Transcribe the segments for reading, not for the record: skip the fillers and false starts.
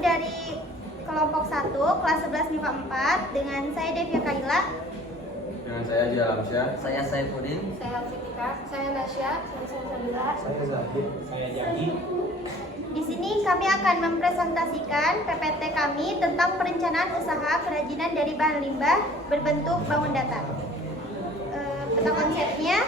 dari kelompok 1, kelas 11 MIPA 4 dengan saya Devia Kaila. Dengan saya Haji Alamsyah. Saya Saifuddin. Saya Alfitika. Saya Nasya. Saya Sabila. Saya Zahid. Saya Jaki. Di sini kami akan mempresentasikan PPT kami tentang perencanaan usaha kerajinan dari bahan limbah berbentuk bangun datar. Peta konsepnya.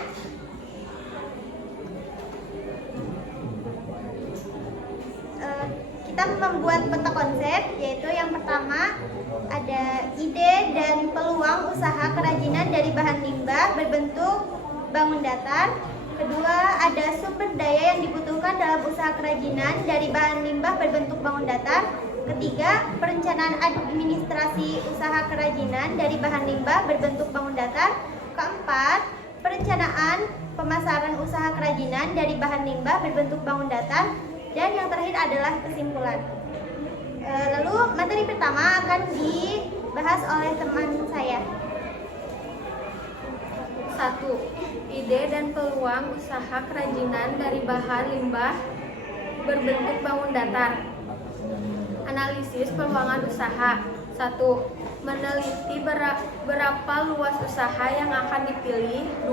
Kita membuat peta konsep, yaitu yang pertama ada ide dan peluang usaha kerajinan dari bahan limbah berbentuk bangun datar. Kedua, ada sumber daya yang dibutuhkan dalam usaha kerajinan dari bahan limbah berbentuk bangun datar. Ketiga, perencanaan administrasi usaha kerajinan dari bahan limbah berbentuk bangun datar. Keempat, perencanaan pemasaran usaha kerajinan dari bahan limbah berbentuk bangun datar. Dan yang terakhir adalah kesimpulan. Lalu materi pertama akan dibahas oleh teman saya. 1. Ide dan peluang usaha kerajinan dari bahan limbah berbentuk bangun datar. Analisis peluangan usaha. 1. Meneliti berapa luas usaha yang akan dipilih. 2.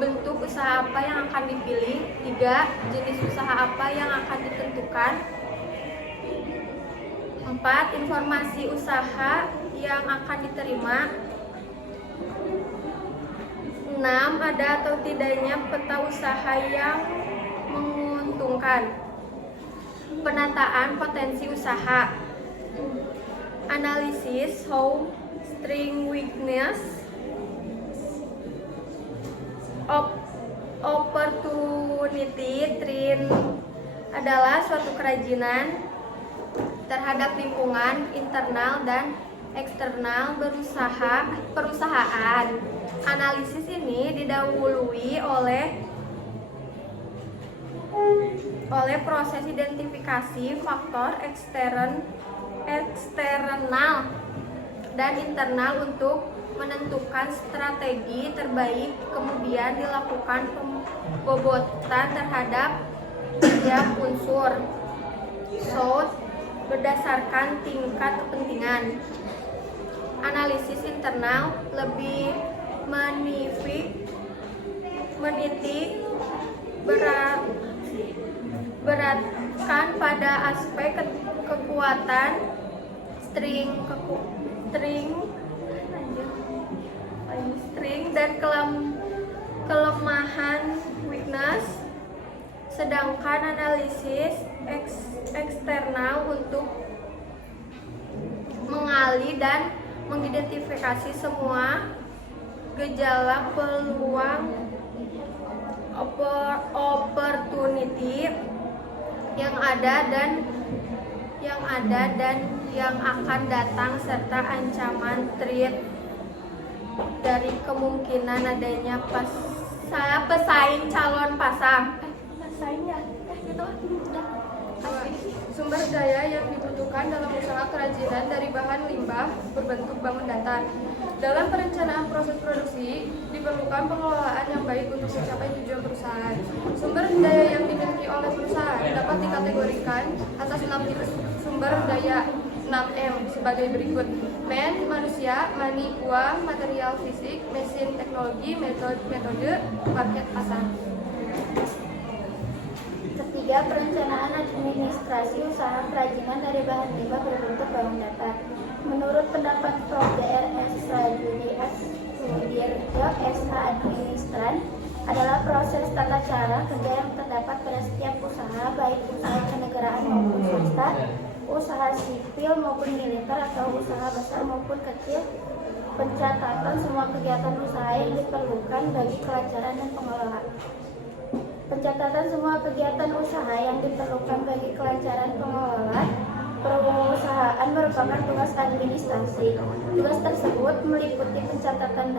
Bentuk usaha apa yang akan dipilih. 3. Jenis usaha apa yang akan ditentukan. 4. Informasi usaha yang akan diterima. 6. Ada atau tidaknya peta usaha yang menguntungkan. Penataan potensi usaha. Analisis how strength weakness opportunity trend adalah suatu kerajinan terhadap lingkungan internal dan eksternal perusahaan. Analisis ini didahului oleh proses identifikasi faktor eksternal dan internal untuk menentukan strategi terbaik, kemudian dilakukan pembobotan terhadap setiap unsur SWOT berdasarkan tingkat kepentingan. Analisis internal lebih beratkan pada aspek kekuatan strength dan kelemahan weakness, sedangkan analisis eksternal untuk mengali dan mengidentifikasi semua gejala peluang opportunity yang ada dan yang akan datang serta ancaman threat dari kemungkinan adanya pesaing calon pasang. Sumber daya yang dibutuhkan dalam usaha kerajinan dari bahan limbah berbentuk bangun datar. Dalam perencanaan proses produksi, diperlukan pengelolaan yang baik untuk mencapai tujuan perusahaan. Sumber daya yang dimiliki oleh perusahaan dapat dikategorikan atas 6 tipe sumber daya 6M sebagai berikut: man, manusia; money, uang; material fisik; mesin, teknologi; metode, market, pasar. Ketiga, perencanaan administrasi usaha kerajinan dari bahan limbah berbentuk bangun datar. Menurut pendapat Prof. Dr. S. Rajudi S. Sudirjo, SH Administran, adalah proses tata cara kerja yang terdapat pada setiap usaha, baik usaha kenegaraan maupun swasta, usaha sipil maupun militer, atau usaha besar maupun kecil. Pencatatan semua kegiatan usaha yang diperlukan bagi kelancaran dan pengelolaan. Pencatatan semua kegiatan usaha yang diperlukan bagi kelancaran pengelolaan perusahaan merupakan tugas administrasi. Tugas tersebut meliputi pencatatan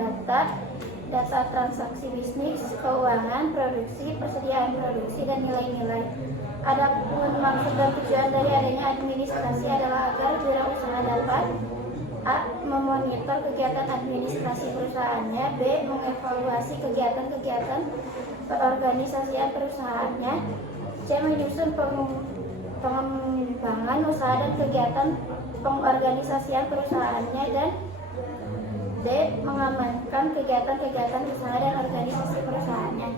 data transaksi bisnis, keuangan, produksi, persediaan produksi, dan nilai-nilai. Adapun maksud dan tujuan dari adanya administrasi adalah agar wirausaha dapat A. Memonitor kegiatan administrasi perusahaannya, B. Mengevaluasi kegiatan-kegiatan perorganisasian perusahaannya, C. Menyusun pengembangan usaha dan kegiatan pengorganisasian perusahaannya, dan D. mengamankan kegiatan-kegiatan usaha dan organisasi perusahaannya.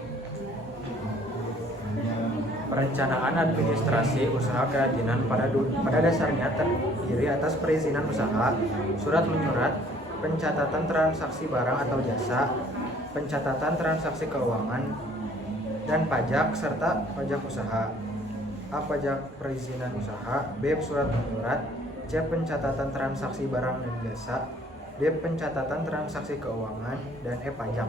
Perencanaan administrasi usaha kerajinan pada dasarnya terdiri atas perizinan usaha, surat menyurat, pencatatan transaksi barang atau jasa, pencatatan transaksi keuangan, dan pajak serta pajak usaha. A. Pajak perizinan usaha, B. Surat menyurat, C. Pencatatan transaksi barang dan jasa, D. Pencatatan transaksi keuangan, dan E. Pajak.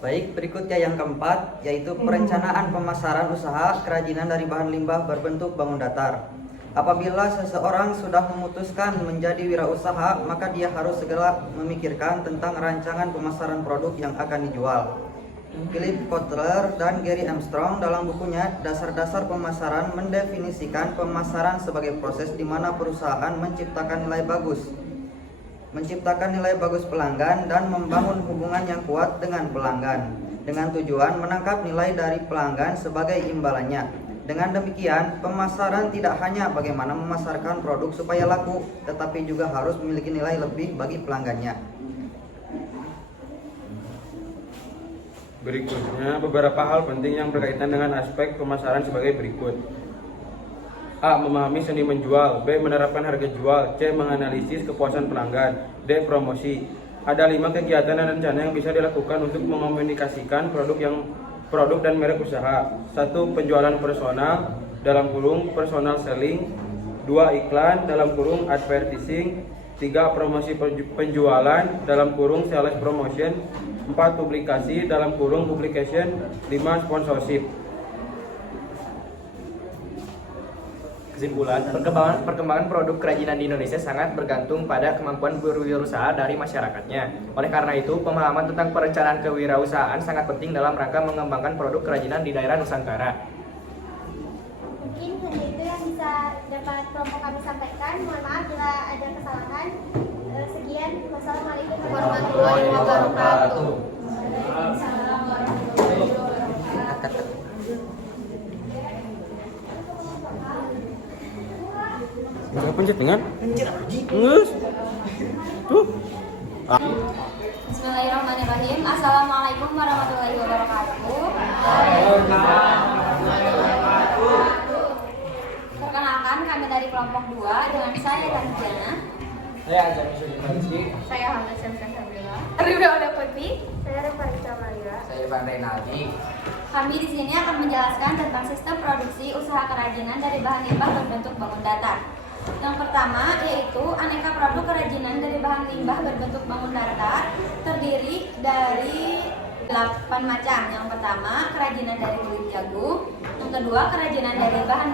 Baik, berikutnya yang keempat, yaitu perencanaan pemasaran usaha kerajinan dari bahan limbah berbentuk bangun datar. Apabila seseorang sudah memutuskan menjadi wirausaha, maka dia harus segera memikirkan tentang rancangan pemasaran produk yang akan dijual. Philip Kotler dan Gary Armstrong dalam bukunya Dasar-Dasar Pemasaran mendefinisikan pemasaran sebagai proses di mana perusahaan menciptakan nilai bagus pelanggan dan membangun hubungan yang kuat dengan pelanggan dengan tujuan menangkap nilai dari pelanggan sebagai imbalannya. Dengan demikian, pemasaran tidak hanya bagaimana memasarkan produk supaya laku, tetapi juga harus memiliki nilai lebih bagi pelanggannya. Berikutnya beberapa hal penting yang berkaitan dengan aspek pemasaran sebagai berikut. A. Memahami seni menjual. B. Menerapkan harga jual. C. Menganalisis kepuasan pelanggan. D. Promosi. Ada 5 kegiatan dan rencana yang bisa dilakukan untuk mengomunikasikan produk dan merek usaha. 1. Penjualan personal dalam kurung personal selling. 2. Iklan dalam kurung advertising. 3. Promosi penjualan dalam kurung sales promotion. 4. Publikasi dalam kurung publication. 5. Sponsorship. Kesimpulan, perkembangan produk kerajinan di Indonesia sangat bergantung pada kemampuan berwirausaha dari masyarakatnya. Oleh karena itu, pemahaman tentang perencanaan kewirausahaan sangat penting dalam rangka mengembangkan produk kerajinan di daerah Nusantara. Mungkin hanya itu yang bisa dapat kelompok kami sampaikan. Mohon maaf bila ada kesalahan. Sekian, wassalamualaikum warahmatullahi wabarakatuh. Enggak pencet dengan? Ngus. Tuh. Bismillahirrahmanirrahim. Assalamualaikum warahmatullahi wabarakatuh. Perkenalkan, kami dari kelompok 2 dengan saya Tanjana. Saya Azam Sudirmanji. Saya Hamdan Syamsan Sabila. Ridho Oda Putri. Saya Refarita Maria. Saya Irfan Renaldi. Kami di sini akan menjelaskan tentang sistem produksi usaha kerajinan dari bahan limbah berbentuk bangun datar. Yang pertama yaitu aneka produk kerajinan dari bahan limbah berbentuk bangun datar terdiri dari 8 macam. Yang pertama, kerajinan dari kulit jagung. Yang kedua, kerajinan dari bahan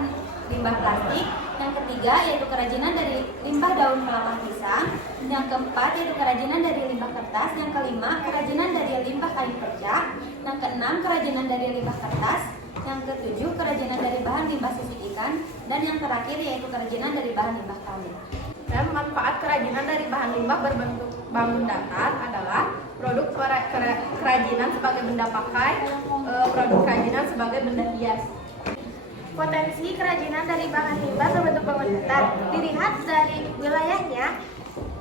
limbah plastik. Yang ketiga yaitu kerajinan dari limbah daun kelapa pisang. Yang keempat yaitu kerajinan dari limbah kertas. Yang kelima, kerajinan dari limbah kain perca. Yang keenam, kerajinan dari limbah kertas. Yang ketujuh, kerajinan dari bahan limbah sisik ikan. Dan yang terakhir yaitu kerajinan dari bahan limbah kain. Dan manfaat kerajinan dari bahan limbah berbentuk bangun datar adalah produk kerajinan sebagai benda pakai, produk kerajinan sebagai benda hias. Potensi kerajinan dari bahan limbah berbentuk bangun datar dilihat dari wilayahnya.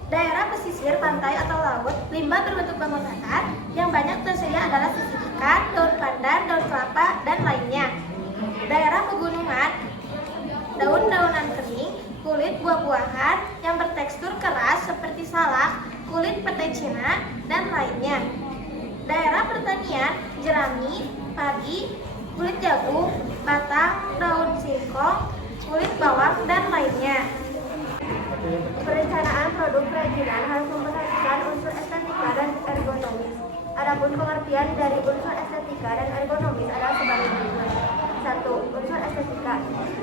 Daerah pesisir, pantai atau laut, limbah berbentuk bangun datar yang banyak tersedia adalah sisik ikan, daun pandan, daun kelapa, dan lainnya. Daerah pegunungan, daun-daunan kering, kulit buah-buahan yang bertekstur keras seperti salak, kulit petai cina, dan lainnya. Daerah pertanian, jerami, padi, kulit jagung, batang, daun singkong, kulit bawang, dan lainnya. Perencanaan produk kerajinan harus memperhatikan unsur estetika dan ergonomis. Adapun pengertian dari unsur estetika dan ergonomis adalah sebagai berikut. 1. Unsur estetika.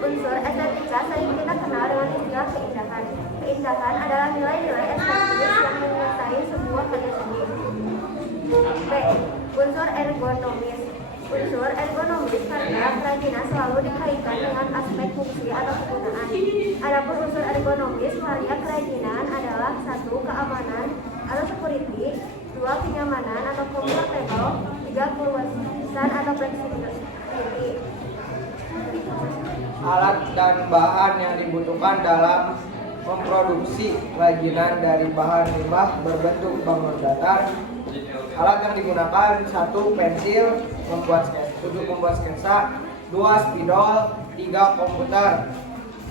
Unsur estetika sering kita kenal dengan istilah keindahan. Keindahan adalah nilai-nilai estetis yang menyertai sebuah karya seni. B. Unsur ergonomis. Unsur ergonomis karena kerajinan selalu dikaitkan dengan aspek fungsi atau kegunaan. Adapun unsur ergonomis karya kerajinan adalah 1. Keamanan atau security, 2. Kenyamanan atau comfortable, 3. Keluasan atau flexibility. alat dan bahan yang dibutuhkan dalam memproduksi kerajinan dari bahan limbah berbentuk bangunan datar. Alat yang digunakan: 1. Pensil untuk membuat sketsa, 2. Spidol, 3. Komputer.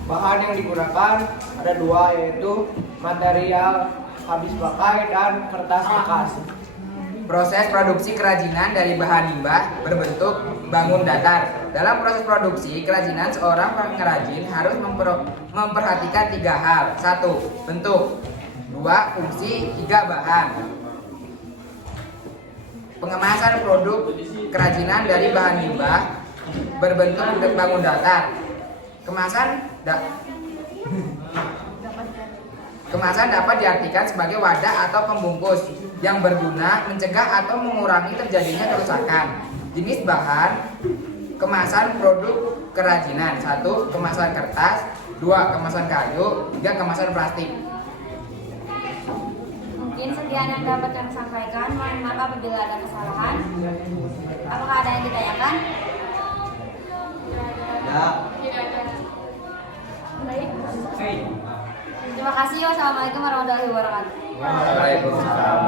Bahan yang digunakan ada 2, yaitu material habis pakai dan kertas bekas. Proses produksi kerajinan dari bahan limbah berbentuk bangun datar. Dalam proses produksi kerajinan, seorang pengrajin harus memperhatikan 3 hal. 1. Bentuk, 2. Fungsi, 3. Bahan. Pengemasan produk kerajinan dari bahan limbah berbentuk bangun datar. Kemasan dapat diartikan sebagai wadah atau pembungkus yang berguna mencegah atau mengurangi terjadinya kerusakan. Jenis bahan kemasan produk kerajinan: 1. Kemasan kertas, 2. Kemasan kayu, 3. Kemasan plastik. Mungkin sekian yang dapat kami sampaikan. Mohon maaf apabila ada kesalahan. Apakah ada yang ditanyakan? Baik. Terima kasih. Wassalamualaikum warahmatullahi wabarakatuh. Waalaikumsalam.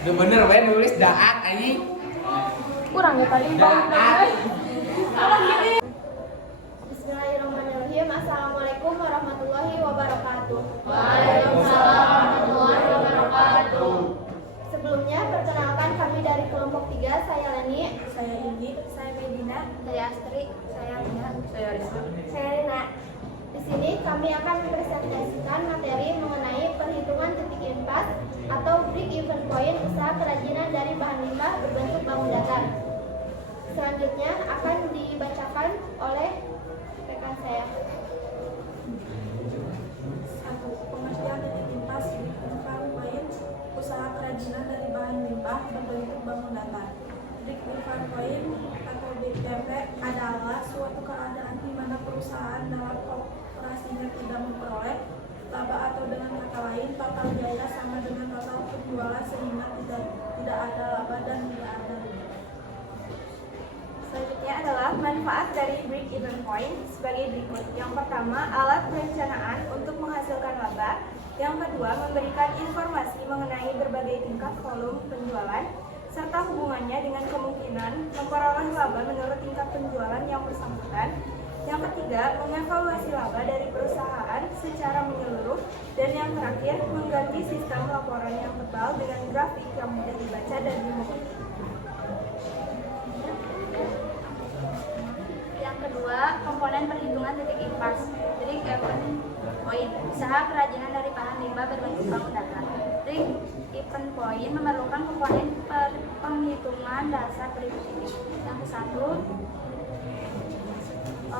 Udah bener we nulis daat anjing. Kurang ya tadi Bang. Bismillahirrahmanirrahim. Assalamualaikum warahmatullahi wabarakatuh. Waalaikumsalam warahmatullahi wabarakatuh. Sebelumnya perkenalkan kami dari kelompok 3. Saya Leni, Saya Indi, saya Medina, saya Astri, saya Lina, saya Arisa. saya Rina. Di sini kami akan mempresentasikan materi mengenai perhitungan titik impas atau break even point usaha kerajinan dari bahan limbah berbentuk bangun datar. Selanjutnya akan dibacakan oleh rekan saya. 1. Pengertian titik impas point usaha kerajinan dari bahan limbah berbentuk bangun datar. Break even point atau BPP adalah suatu keadaan di mana perusahaan dalam operasinya tidak memperoleh laba atau dengan kata lain total biaya sama dengan total penjualan sehingga tidak ada laba dan tidak ada riba. Selanjutnya adalah manfaat dari break even point sebagai berikut. Yang pertama, alat perencanaan untuk menghasilkan laba. Yang kedua, memberikan informasi mengenai berbagai tingkat volume penjualan serta hubungannya dengan kemungkinan memperoleh laba menurut tingkat penjualan yang bersangkutan. Yang ketiga, mengevaluasi laba dari perusahaan secara menyeluruh. Dan yang terakhir, mengganti sistem laporan yang tebal dengan grafik yang mudah dibaca dan dimengerti. Yang kedua, komponen perhitungan titik impas. Break even point usaha kerajinan dari bahan limbah berbentuk bangun datar. Break even point memerlukan komponen penghitungan dasar berikut ini. Yang ke-1,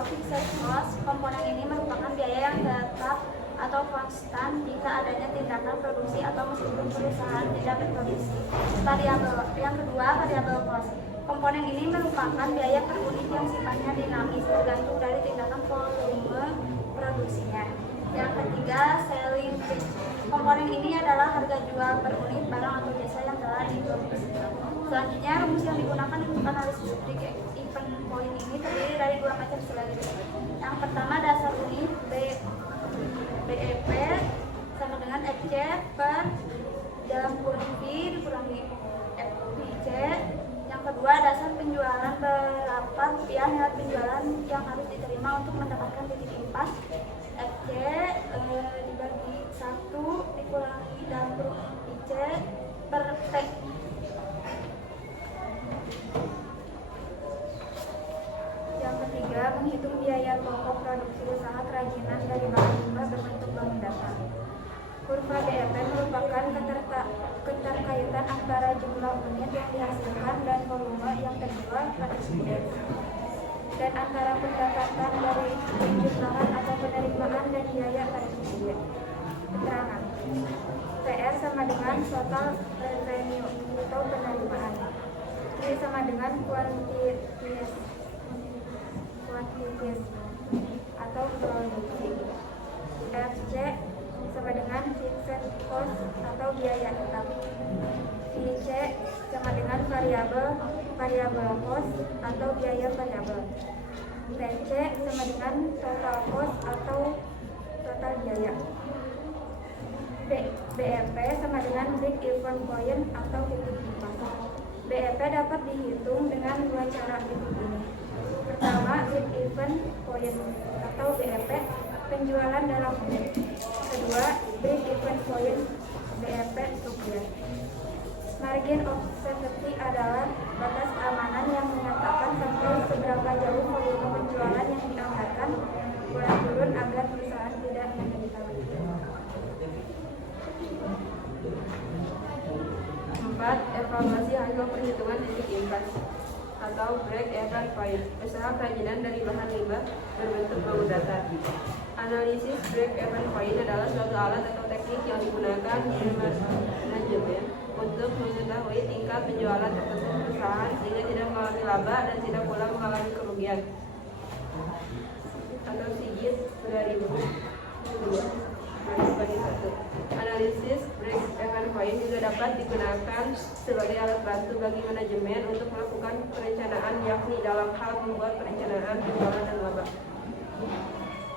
fixed cost. Komponen ini merupakan biaya yang tetap atau konstan jika adanya tindakan produksi atau meskipun perusahaan tidak berproduksi. Yang kedua, variable cost. Komponen ini merupakan biaya per unit yang sifatnya dinamis tergantung dari tindakan volume produksinya. Yang ketiga, selling fee. Komponen ini adalah harga jual per unit barang atau jasa yang telah diproduksi. Selanjutnya, rumus yang digunakan untuk analisis break even point ini terdiri dari 2 macam sebagai berikut. Yang pertama, dasar unit BEP sama dengan FC per dalam kurung V dikurangi FPC. Yang kedua, dasar penjualan berapa rupiah nilai penjualan yang harus diterima untuk mendapatkan titik impas. FC dibagi 1 dikurangi dalam kurung IC per T. Yang ketiga, menghitung biaya pokok produksi usaha kerajinan dari bahan limbah berbentuk bangun datar. Kurva BEP merupakan keterkaitan antara jumlah unit yang dihasilkan dan volume yang terjual pada sudut, dan antara pendapatan dari penjualan atau penerimaan dan biaya pada sudut. Keterangan PR sama dengan total revenue atau penerimaan. Ini sama dengan kuantitas atau produksi. FC sama dengan fixed cost atau biaya tetap. IC variabel cost atau biaya variabel. TC sama dengan total cost atau total biaya. BEP sama dengan break even point atau titik imbas. BEP dapat dihitung dengan dua cara berikut ini. Pertama, break even point atau BEP, penjualan dalam unit. Kedua, break even point BEP rupiah. Margin of safety adalah batas keamanan yang menyatakan sampai seberapa jauh volume penjualan yang dianggarkan boleh turun agar perusahaan tidak menderita rugi. 4. Evaluasi hasil perhitungan titik imbas atau break even point usaha kerajinan dari bahan limbah berbentuk bangun datar. Analisis break even point adalah suatu alat atau teknik yang digunakan di manajemen untuk mengetahui tingkat penjualan tertentu perusahaan sehingga tidak mengalami laba dan tidak pula mengalami kerugian. Atau SIGIT 2002. Analisis break even point juga dapat digunakan sebagai alat bantu bagi manajemen untuk melakukan perencanaan, yakni dalam hal membuat perencanaan penjualan dan laba.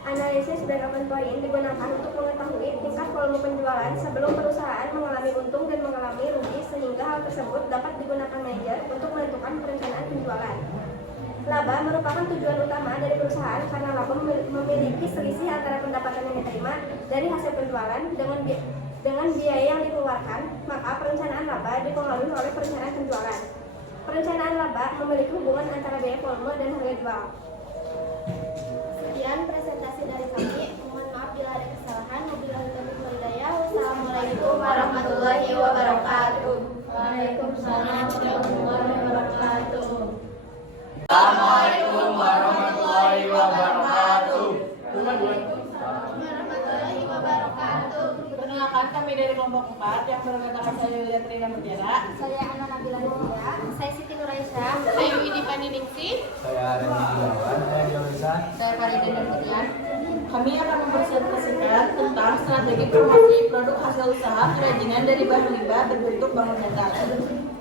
Analisis break-even point digunakan untuk mengetahui tingkat volume penjualan sebelum perusahaan mengalami untung dan mengalami rugi, sehingga hal tersebut dapat digunakan manajer untuk menentukan perencanaan penjualan. Laba merupakan tujuan utama dari perusahaan karena laba memiliki selisih antara pendapatan yang diterima dari hasil penjualan dengan biaya yang dikeluarkan, maka perencanaan laba dipengaruhi oleh perencanaan penjualan. Perencanaan laba memiliki hubungan antara biaya volume dan harga jual. Sekian presentasi dari kami. Mohon maaf bila ada kesalahan. Wabillahi taufiq wal hidayah. Wassalamualaikum warahmatullahi wabarakatuh. Waalaikumsalam warahmatullahi wabarakatuh. Assalamualaikum warahmatullahi wabarakatuh. Warahmatullahi wabarakatuh. Perkenalkan, kami dari kelompok 4 yang beranggotakan saya Yulia Trina Mutiara. Saya Ana Nabila Nuria. Saya Siti Nuraisyah. Saya Widi Pandiningsi. Saya Reni Gunawan, saya Diolisa. Saya Faridin Nurtian. Kami akan mempresentasikan tentang strategi promosi produk hasil usaha kerajinan dari bahan limbah berbentuk bangun datar.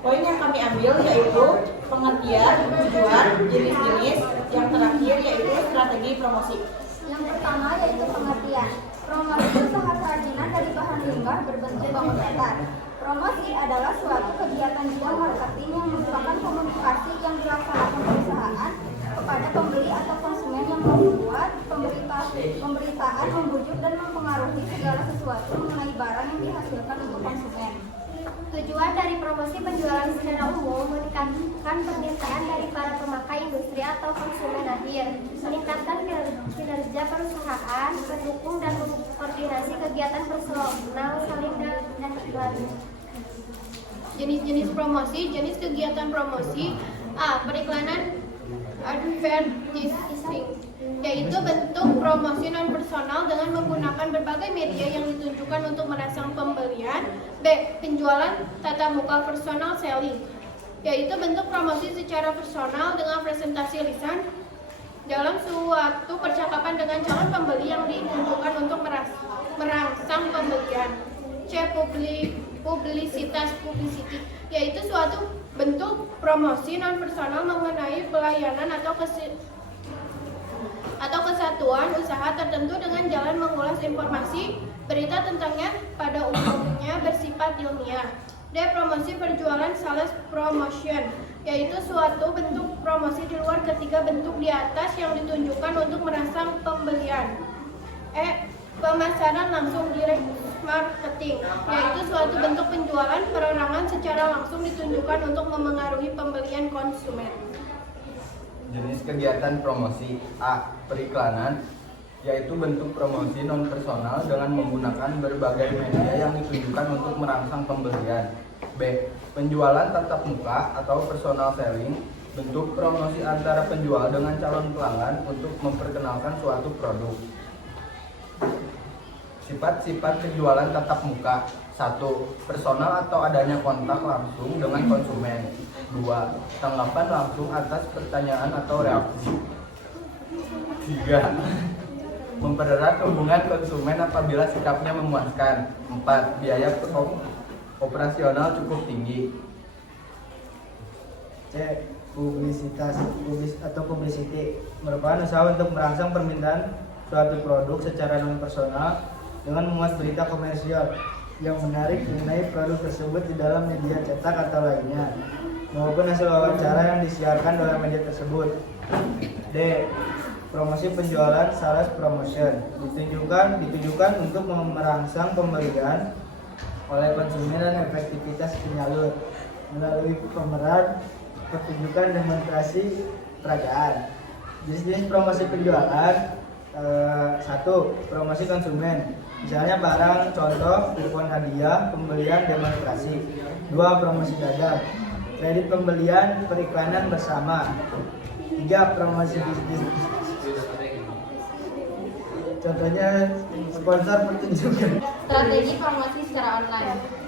Poin yang kami ambil yaitu pengertian, tujuan, jenis-jenis, yang terakhir yaitu strategi promosi. Yang pertama yaitu pengertian. Promosi usaha kerajinan dari bahan limbah berbentuk bangun datar. Promosi adalah suatu kegiatan bidang marketing yang merupakan komunikasi yang dilaksanakan perusahaan kepada pembeli atau konsumen yang membuat pemberitaan, membujuk dan mempengaruhi segala sesuatu mengenai barang yang dihasilkan untuk konsumen. Tujuan dari promosi penjualan secara umum meningkatkan permintaan dari para pemakai industri atau konsumen akhir, meningkatkan kinerja perusahaan, mendukung dan mengkoordinasi kegiatan personal saling dan iklan. Jenis-jenis promosi, jenis kegiatan promosi. A. Periklanan advertising, yaitu bentuk promosi non-personal dengan menggunakan berbagai media yang ditunjukkan untuk merangsang pembelian. B. Penjualan tatap muka, personal selling, yaitu bentuk promosi secara personal dengan presentasi lisan dalam suatu percakapan dengan calon pembeli yang ditunjukkan untuk merangsang pembelian. C. Publisitas, yaitu suatu bentuk promosi non-personal mengenai pelayanan atau kesatuan usaha tertentu dengan jalan mengulas informasi berita tentangnya pada umumnya bersifat ilmiah. D. Promosi perjualan, sales promotion, yaitu suatu bentuk promosi di luar ketiga bentuk di atas yang ditunjukkan untuk merangsang pembelian. E. Pemasaran langsung, direct marketing, yaitu suatu bentuk penjualan perorangan secara langsung ditunjukkan untuk memengaruhi pembelian konsumen. Jenis kegiatan promosi. A. Periklanan, yaitu bentuk promosi non-personal dengan menggunakan berbagai media yang ditunjukkan untuk merangsang pembelian. B. Penjualan tatap muka atau personal selling, bentuk promosi antara penjual dengan calon pelanggan untuk memperkenalkan suatu produk. Sifat-sifat penjualan tatap muka. 1. Personal atau adanya kontak langsung dengan konsumen. 2. Tanggapan langsung atas pertanyaan atau reaksi. 3. Mempererat hubungan konsumen apabila sikapnya memuaskan. 4. Biaya operasional cukup tinggi. C. Publicity merupakan usaha untuk merangsang permintaan suatu produk secara non personal dengan memuat berita komersial yang menarik mengenai produk tersebut di dalam media cetak atau lainnya maupun hasil wawancara yang disiarkan dalam media tersebut. D. Promosi penjualan sales promotion ditujukan untuk merangsang pembelian oleh konsumen dan efektivitas penyalur melalui pemeran pertunjukan demonstrasi peragaan. Jenis-jenis promosi penjualan 1. Promosi konsumen, misalnya barang contoh, kupon hadiah, pembelian demonstrasi. 2. Promosi dagang, kredit pembelian, periklanan bersama. 3. Promosi bisnis, contohnya sponsor pertunjukan. Strategi promosi secara online.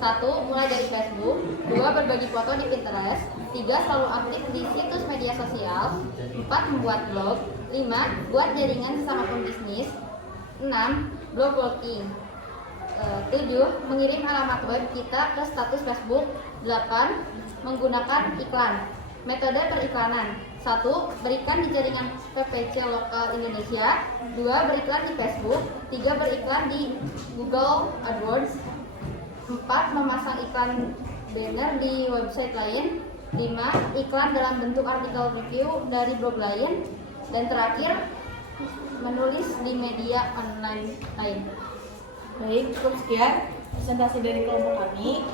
1. Mulai dari Facebook. 2. Berbagi foto di Pinterest. 3. Selalu aktif di situs media sosial. 4. Membuat blog. 5. Buat jaringan sesama pembisnis. 6. Blog blogging. 7. Mengirim alamat web kita ke status Facebook. 8. Menggunakan iklan. Metode periklanan. 1. Berikan di jaringan PPC lokal Indonesia. 2. Beriklan di Facebook. 3. Beriklan di Google AdWords. 4. Memasang iklan banner di website lain. 5. Iklan dalam bentuk artikel review dari blog lain. Dan terakhir, menulis di media online lain. Baik, cukup sekian presentasi dari kelompok kami.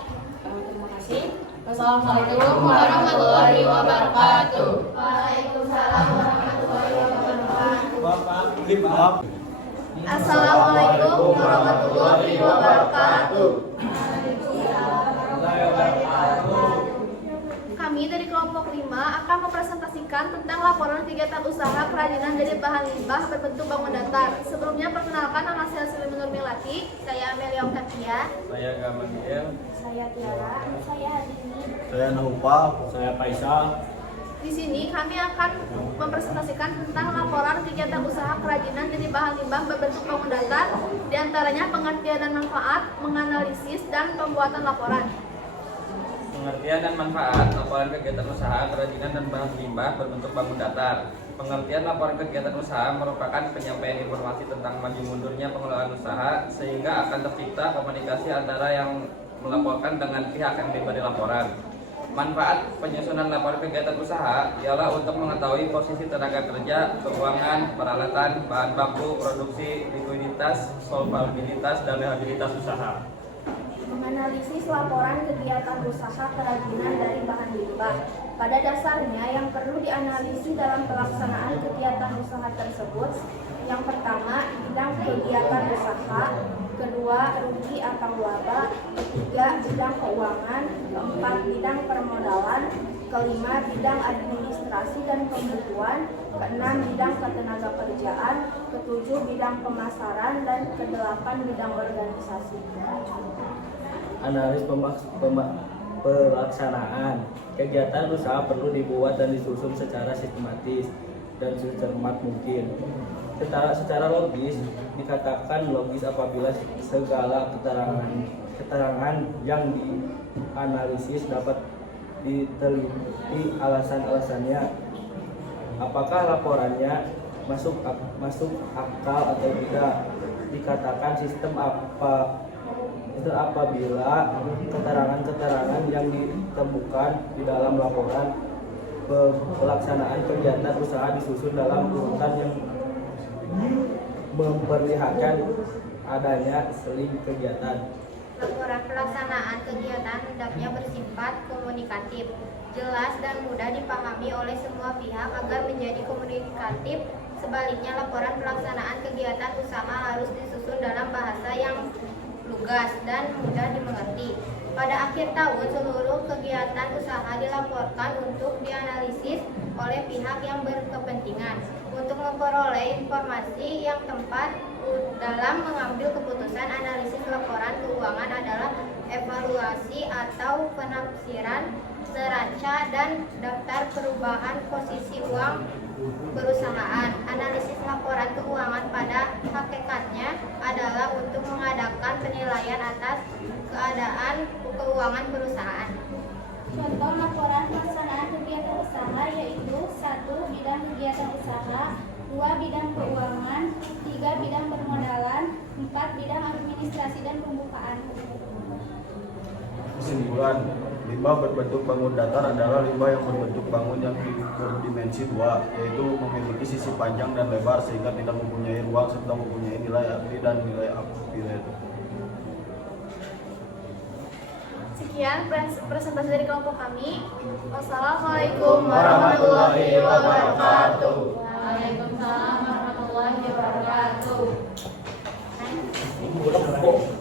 Terima kasih. Wassalamualaikum warahmatullahi wabarakatuh. Waalaikumsalam warahmatullahi wabarakatuh. Assalamualaikum warahmatullahi wabarakatuh. Kami dari kelompok 5 akan mempresentasikan tentang laporan kegiatan usaha kerajinan dari bahan limbah berbentuk bangun datar. Sebelumnya perkenalkan, nama saya Silimin Nurmilati, saya Amelia Octavia, Saya Gamal, Saya Tiara, saya Hadini. Saya Naufa, saya Faisal. Di sini kami akan mempresentasikan tentang laporan kegiatan usaha kerajinan dari bahan limbah berbentuk bangun datar, diantaranya pengertian dan manfaat, menganalisis, dan pembuatan laporan. Pengertian dan manfaat laporan kegiatan usaha kerajinan dan bahan limbah berbentuk bangun datar. Pengertian laporan kegiatan usaha merupakan penyampaian informasi tentang maju mundurnya pengelolaan usaha sehingga akan tercipta komunikasi antara yang melaporkan dengan pihak yang diberi laporan. Manfaat penyusunan laporan kegiatan usaha ialah untuk mengetahui posisi tenaga kerja, keuangan, peralatan, bahan baku, produksi, likuiditas, solvabilitas, dan rehabilitas usaha. Menganalisis laporan kegiatan usaha kerajinan dari bahan limbah. Pada dasarnya yang perlu dianalisis dalam pelaksanaan kegiatan usaha tersebut, yang pertama bidang kegiatan usaha, kedua rugi atau laba, ketiga bidang keuangan, keempat bidang permodalan, kelima bidang administrasi dan pembukuan, keenam bidang ketenaga kerjaan, ketujuh bidang pemasaran, dan kedelapan bidang organisasi. Analis pelaksanaan kegiatan usaha perlu dibuat dan disusun secara sistematis dan secermat mungkin. Secara logis dikatakan logis apabila segala keterangan yang dianalisis dapat diteliti alasan-alasannya. Apakah laporannya masuk akal atau tidak? Dikatakan sistem itu apabila keterangan-keterangan yang ditemukan di dalam laporan pelaksanaan kegiatan usaha disusun dalam urutan yang memperlihatkan adanya seling kegiatan. Laporan pelaksanaan kegiatan hendaknya bersifat komunikatif, jelas dan mudah dipahami oleh semua pihak agar menjadi komunikatif. Sebaliknya, laporan pelaksanaan kegiatan usaha harus disusun dalam bahasa yang lugas dan mudah dimengerti. Pada akhir tahun, seluruh kegiatan usaha dilaporkan untuk dianalisis oleh pihak yang berkepentingan untuk memperoleh informasi yang tepat dalam mengambil keputusan. Analisis laporan keuangan adalah evaluasi atau penafsiran neraca dan daftar perubahan posisi uang perusahaan. Analisis laporan keuangan pada hakikatnya adalah untuk mengadakan penilaian atas keadaan keuangan perusahaan. Contoh laporan pelaksanaan kegiatan usaha yaitu 1. Bidang kegiatan usaha, 2. Bidang keuangan, 3. Bidang permodalan, 4. Bidang administrasi dan pembukaan. Kesimpulan, limbah berbentuk bangun datar adalah limbah yang berbentuk bangun yang berdimensi 2, yaitu memiliki sisi panjang dan lebar sehingga tidak mempunyai ruang serta mempunyai nilai arti dan nilai appearance. Sekian presentasi dari kelompok kami. Wassalamualaikum warahmatullahi wabarakatuh. Waalaikumsalam warahmatullahi wabarakatuh. Ini